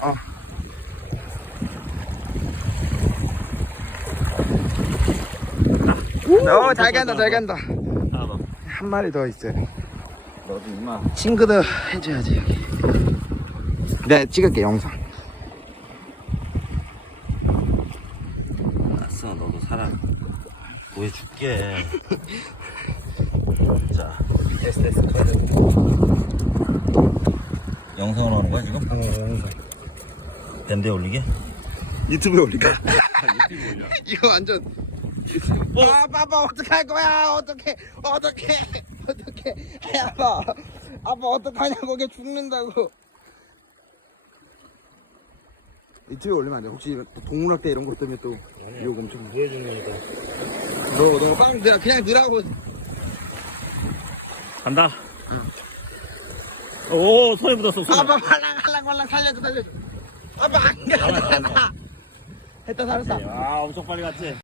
어. 어, 잘 간다, 잘 간다. 한 마리 더 있어요. 너도 임마. 싱크도 해줘야지, 여기. 내가 찍을게, 영상. 알았어, 너도 살아. 구해줄게. 자. 됐어, 됐어. 영상을 하는 거야, 지금? 어, 영상. 댐대 올리게? 유튜브에 올릴까? 이거 완전. 아, 아빠, 어떡 할 거야? 어떡해, 어떡해, 어떡해. 아빠, 아빠, 어떡하냐고, 걔 죽는다고. 유튜브에 올리면 안 돼. 혹시 동물학대 이런 것 때문에 또 욕 엄청. 구해준 거니까. 너, 너, 빵, 그냥, 그냥 넣으라고. 간다. 오, 손에 묻었어, 손에. 아빠, 말랑, 말랑, 말랑, 살려줘, 살려줘. 아빠, 안 가. 했다, 살았다. 아, 엄청 빨리 갔지?